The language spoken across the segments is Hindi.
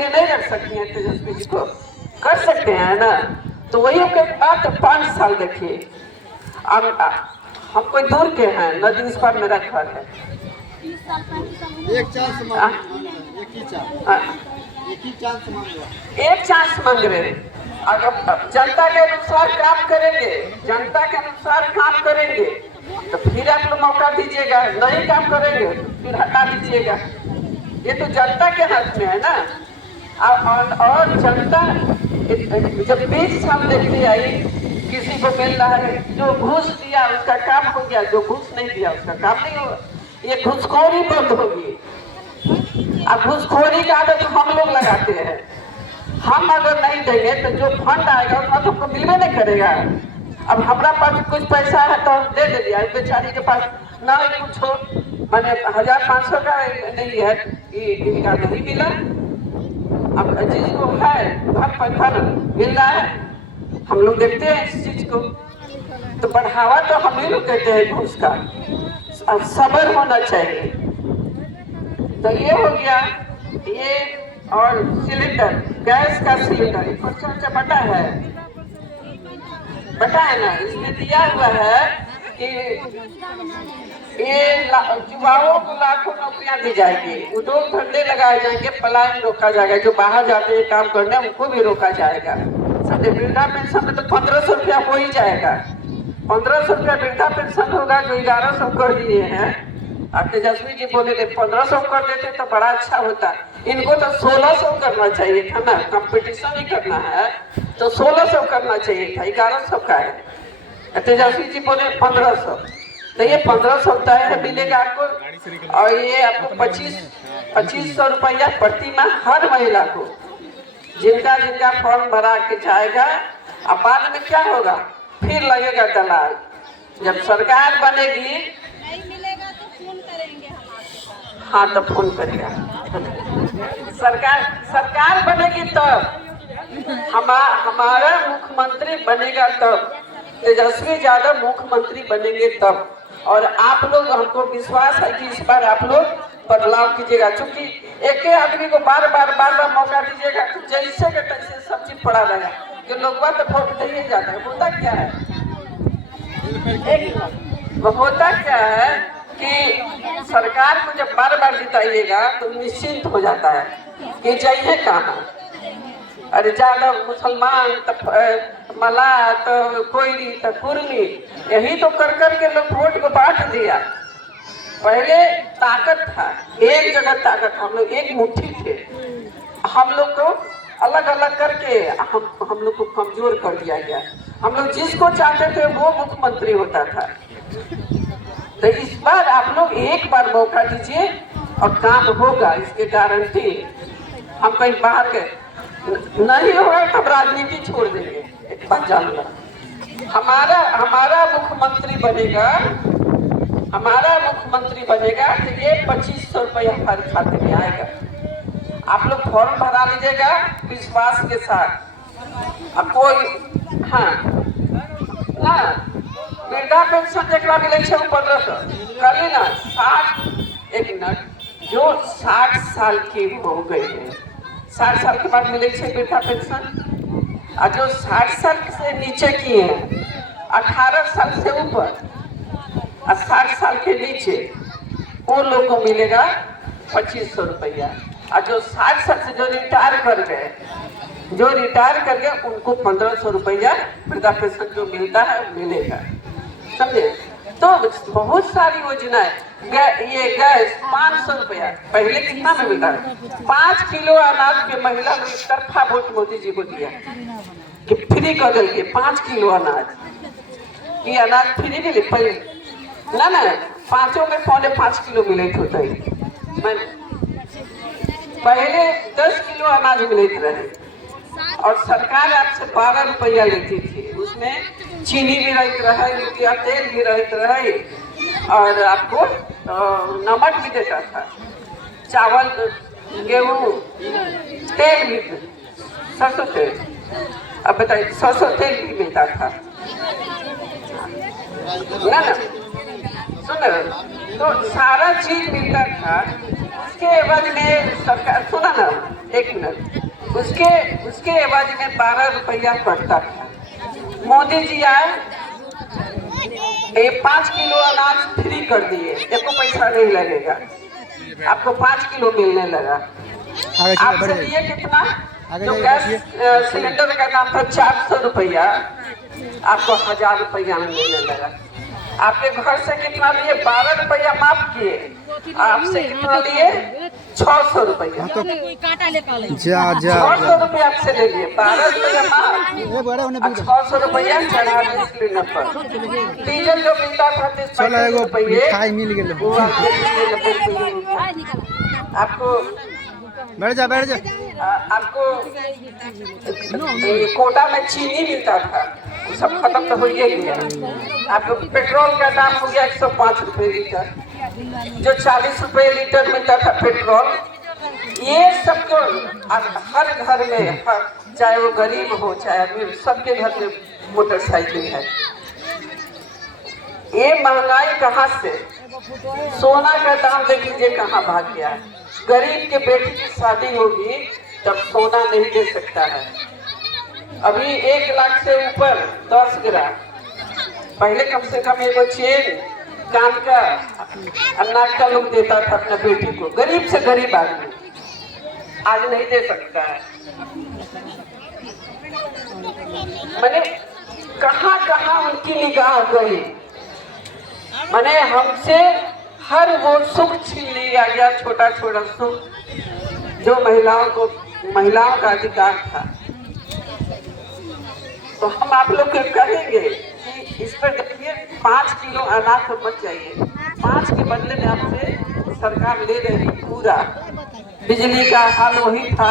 नहीं रख सकती हैं तेजस्वी जी को, कर सकते हैं ना। तो वही बात 5 साल देखिए। अब हम कोई दूर के हैं, नदी इस पर मेरा घर है। एक चांस मांग रहे। अगर जनता के अनुसार काम करेंगे, जनता के अनुसार काम करेंगे तो फिर आप लोग मौका दीजिएगा, नहीं काम करेंगे तो फिर हटा दीजिएगा। ये तो जनता के हाथ में है ना। और जनता जब 20 साल देखती आई, किसी को मिल रहा है, जो घूस दिया उसका काम हो गया, जो घूस नहीं दिया उसका काम नहीं होगा। ये घूसखोरी बंद होगी। अब घूसखोरी का आदत हम लोग लगाते हैं। हम अगर नहीं देंगे तो जो फंड आएगा उसमें तो हमको मिलवे नहीं करेगा। अब हमारा पास कुछ पैसा है तो दे दिया, बेचारी के पास ना कुछ हो, मैंने 1500 का नहीं है, इनका नहीं मिला। अब जिसको है घर मिल रहा है, हम लोग देखते हैं इस चीज को। तो बढ़ावा तो हम ही लोग कहते हैं घूस का। अब सब्र होना चाहिए। तो ये हो गया ये। और सिलेंडर, गैस का सिलेंडर खर्चा बटा है ना। इसमें दिया हुआ है कि ये युवाओं को लाखों नौकरियां दी जाएगी, उद्योग धंधे लगाए जाएंगे, पलायन रोका जाएगा, जो बाहर जाते हैं काम करने उनको भी रोका जाएगा। वृद्धा पेंशन में तो 1500 रुपया हो ही जाएगा। 1500 रुपया वृद्धा पेंशन होगा, जो 1100 कर दिए हैं। अब तेजस्वी जी बोले 1500 कर देते तो बड़ा अच्छा होता। इनको तो 1600 करना चाहिए था ना, कंपटीशन ही करना है तो 1600 करना चाहिए था, 1100 का है। तेजस्वी जी बोले 1500, तो ये 1500 तय है मिलेगा आपको। और ये आपको 2500 रुपया प्रति माह हर महिला को, जिनका फॉर्म भरा के जाएगा। अब बाद में क्या होगा, फिर लगेगा दलाल। जब सरकार बनेगी, नहीं मिलेगा तो फोन करेंगे हमारे। हाँ तो फोन करेगा। सरकार बनेगी तब, हमारा मुख्यमंत्री बनेगा तब, तेजस्वी यादव मुख्यमंत्री बनेंगे तब। और आप लोग, हमको विश्वास है कि इस बार आप लोग बदलाव कीजिएगा। क्योंकि एक ही आदमी को बार बार मौका दीजिएगा तो जैसे के तैसे सब चीज पड़ा रहेगा। जो लोग तो वोट दे ही जाता है। होता क्या है, होता क्या है कि सरकार को जब बार जिताइएगा तो निश्चिंत हो जाता है कि जाइए कहाँ। अरे ज्यादा मुसलमान तो मला तो कोयरी तो कुर्मी, यही तो कर के लोग वोट को बांट दिया। पहले ताकत था, एक जगह ताकत, हम लोग एक मुट्ठी थे। हम लोग को अलग अलग करके हम लोग को कमजोर कर दिया गया। हम लोग जिसको चाहते थे वो मुख्यमंत्री होता था। तो इस बार आप लोग एक बार मौका दीजिए और काम होगा, इसके गारंटी। हम कहीं बाहर के नहीं होगा तब राजनीति छोड़ देंगे, एक बात जान लो। हमारा मुख्यमंत्री बनेगा, तो ये 2500 रुपया हर खाते में आएगा। आप लोग फॉर्म भरा लीजिएगा विश्वास के साथ। अब कोई हाँ ना, वृद्धा पेंशन जरा मिले 1500 कर ली ना। 60 मिनट, जो 60 साल की हो गई है, 60 साल के बाद मिले वृद्धा पेंशन। और जो 60 साल से नीचे की है, 18 साल से ऊपर और 60 साल के नीचे, वो लोग को मिलेगा 2500 रुपया। और जो 60 साल से जो रिटायर कर गए उनको 1500 रुपया वृद्धा पेंशन जो मिलता है मिलेगा, समझे। तो बहुत सारी योजनाएं, ये गैस 500 रुपया, पहले कितना में मिलता है। 5 किलो अनाज पे महिला ने एक तरफा वोट मोदी जी को दिया कि फ्री कर दिए 5 किलो अनाज की। अनाज फ्री मिले पहले ना 5 में 5.5 किलो मिले होता है। पहले 10 किलो अनाज मिलते रहे और सरकार आपसे 12 रुपया लेती थी। उसमें चीनी भी रहती रहे, रुपया तेल भी रहते रहे और आपको नमक भी देता था, चावल, गेहूँ, तेल भी, सरसों तेल। अब बताइए, सरसों तेल भी मिलता था ना। सुनो, तो सारा चीज मिलता था। उसके बाद में सरकार, सुना ना, एक मिनट, उसके उसके एवज में 12 रुपया कटता था। मोदी जी आए, ये 5 किलो अनाज फ्री कर दिए, एको पैसा नहीं लगेगा, आपको 5 किलो मिलने लगा। आपसे लिए कितना, जो गैस सिलेंडर का दाम था 400 रुपया, आपको 1000 रुपया में मिलने लगा। आपके घर से कितना लिए, 12 रुपया माफ किए, आपसे कितना लिए, 600 रुपया। 600 रुपया आपसे ले लिए, 12 रुपया माफ, 600 रुपया चढ़ा दिए सिलेंडर पर। डीजल जो मिलता था 30 रुपये, आपको बैठ जा आपको कोटा में चीनी मिलता था, सब खत्म तो हो ही गया। आपको पेट्रोल का दाम हो गया 105 रुपये लीटर, जो 40 रुपये लीटर मिलता था पेट्रोल। ये सब तो हर घर में, चाहे वो गरीब हो चाहे अमीर, सबके घर में मोटरसाइकिल है। ये महंगाई कहाँ से, सोना का दाम देख लीजिए कहाँ भाग गया। गरीब के बेटी की शादी होगी तब सोना नहीं दे सकता है, अभी 1 लाख से ऊपर 10 ग्राम, पहले कम से कम एगो चेन कान का नाक का लोग देता था अपना बेटी को, गरीब से गरीब आदमी, आज नहीं दे सकता है। मैंने कहाँ कहाँ उनकी निगाह गई, मैंने हमसे हर वो सुख छीन लिया गया, छोटा छोटा सुख जो महिलाओं का अधिकार था। तो हम आप लोग को कहेंगे कि इस पर देखिए 5 किलो अनाज तो बच जाइए, 5 के बदले में आपसे सरकार ले रही पूरा। बिजली का हाल वही था,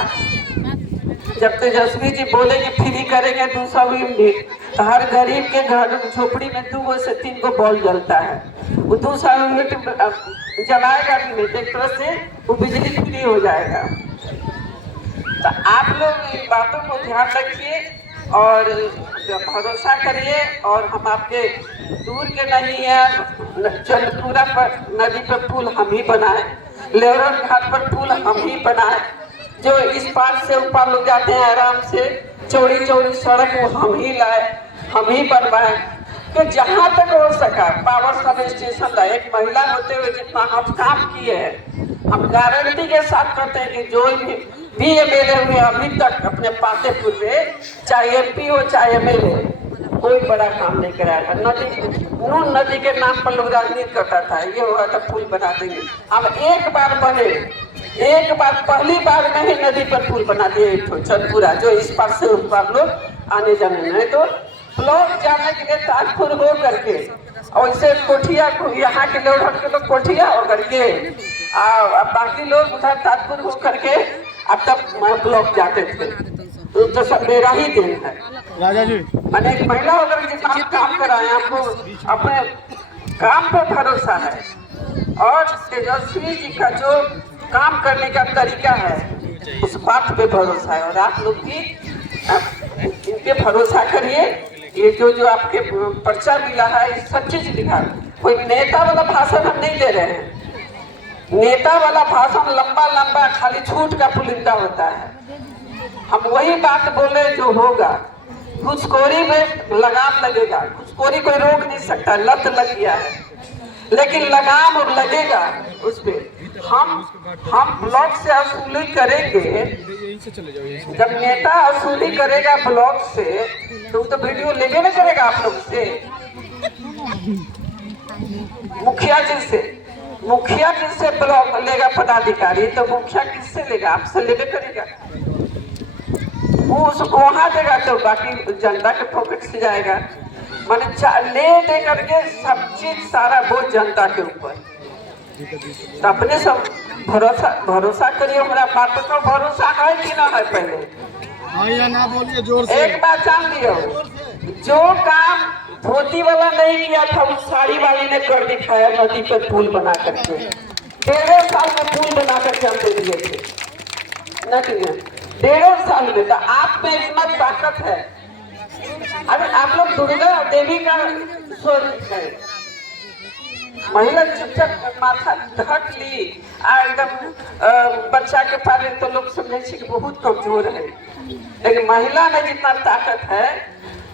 जब तेजस्वी जी बोले कि फ्री करेंगे 200 यूनिट, तो हर गरीब के घर झोपड़ी में 2 से 3 बॉल जलता है, वो 200 यूनिट जलाएगा भी नहीं, एक तरह से वो बिजली फ्री हो जाएगा। तो आप लोग इन बातों को ध्यान रखिए और भरोसा करिए। और हम आपके दूर के नहीं है, चंदपुरा पर नदी पर पुल हम ही बनाए, लेवरन घाट पर पुल हम ही बनाए, जो इस पार से ऊपर लोग जाते हैं आराम से, चौड़ी चौड़ी सड़क वो हम ही लाए, हम ही बनवाए। तो जहाँ तक हो सका पावर सब स्टेशन का, एक महिला होते हुए जितना हम काम किए हैं, हम गारंटी के साथ कहते हैं कि जो भी एमएलए हुए अभी तक अपने पातेपुर में, चाहे MP हो चाहे MLA, कोई बड़ा काम नहीं कराया। नून नदी के नाम पर लोग राजनीति करता था, ये हुआ था पुल बना देंगे। अब एक बार बने, एक बार पहली बार में ही नदी पर पुल बना दिए चंदपुरा, जो इस पार से उस पार लोग आने जाने नहीं, तो ब्लॉक जाने के लिए ताजपुर हो करके, और इसे कोठिया को यहाँ के लोग कोठिया हो करके, बाकी लोग उधर ताजपुर हो करके अब तक ब्लॉक जाते थे। तो सब मेरा ही दिन है राजा जी। मैंने एक महिला होकर जितना काम कराए, आपको अपने काम पे भरोसा है और तेजस्वी जी का जो काम करने का तरीका है उस बात पे भरोसा है। और आप लोग भी इनके भरोसा करिए। ये जो आपके पर्चा मिला है, ये सब चीज लिखा है। कोई नेता वाला भाषण हम नहीं दे रहे हैं। नेता वाला भाषण लंबा लंबा खाली झूठ का पुलिंदा होता है। हम वही बात बोले जो होगा। घुसखोरी में लगाम लगेगा, घुसखोरी कोई रोक नहीं सकता, लत लग गया है, लेकिन लगाम और लगेगा उस पर। हम ब्लॉक से वसूली करेंगे। जब नेता वसूली करेगा ब्लॉक से तो वीडियो लेके ना करेगा आप लोग से, मुखिया जी से ब्लॉक लेगा पदाधिकारी, तो मुखिया किससे लेगा? आपसे लेके करेगा, वो उसको वहां देगा, तो बाकी जनता के पॉकेट से जाएगा। माने ले दे करके सब चीज सारा बोझ जनता के ऊपर। तो अपने सब भरोसा करिए। हमारा बात तो भरोसा है कि ना है? पहले ना बोलिए जोर से। एक बात जान लियो, जो काम धोती वाला नहीं किया था उस साड़ी वाली ने कर दिखाया। नदी पर पुल बना करके 1.5 साल में पुल बना करके हम दे दिए थे, न कि 1.5 साल में। तो आप में इतना ताकत है। अरे आप लोग दुर्गा देवी का स्वरूप है। महिला चुपचाप माथा ढक ली, एकदम बच्चा के पाले तो लोग समझे कि बहुत कमजोर है, लेकिन महिला में जितना ताकत है,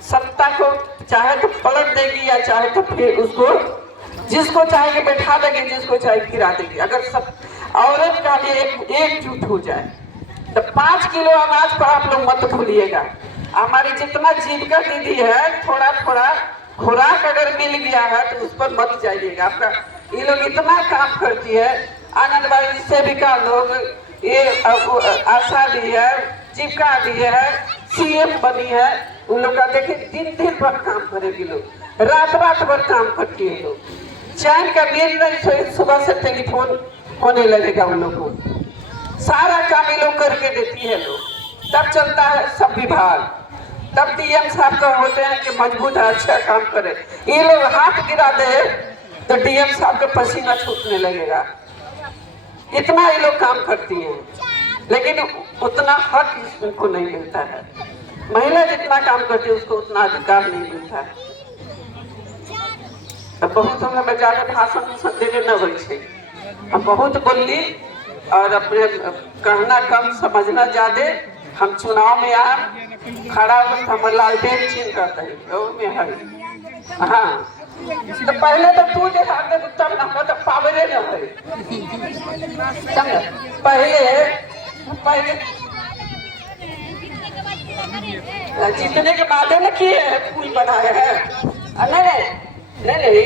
सत्ता को चाहे तो पलट देगी या चाहे तो फिर उसको जिसको चाहे कि बैठा देगी, जिसको चाहे गिरा देगी। अगर सब औरत का लिए एकजुट हो जाए तो 5 किलो अनाज पर आप लोग मत भूलिएगा। हमारी जितना जीविका दीदी है, थोड़ा थोड़ा खुराक अगर मिल गया है तो उस पर मत जाइएगा। आपका ये लोग इतना काम करती है, आंगनबाड़ी सेविका लोग, ये आशा दी है, जीविका दी है, सीएम बनी है, उन लोग का देखिए दिन भर काम करेगी लोग, रात भर काम करती है लोग, चैन का नींद नहीं सोई, सुबह से टेलीफोन होने लगेगा उन लोग को, सारा काम ये लोग करके देती है लोग, तब चलता है सब विभाग, तब डीएम साहब का होते हैं कि मजबूत है, अच्छा काम करे। ये लोग हाथ गिरा दे तो डीएम साहब का पसीना छूटने लगेगा, इतना ये लोग काम करती हैं, लेकिन उतना हक उनको नहीं मिलता है। महिला जितना काम करती है उसको उतना अधिकार नहीं मिलता है। तो बहुत हमें ज्यादा भाषण देने न हो, हम बहुत बोली और अपने कहना कम समझना ज्यादा। हम चुनाव में आ खड़ा हम लालटेन छीन करते हैं, हाँ तो पहले तो तू जो हाथ दे तब ना तो पावरे न है, पहले जीतने के बाद न किए फूल बनाए हैं, नहीं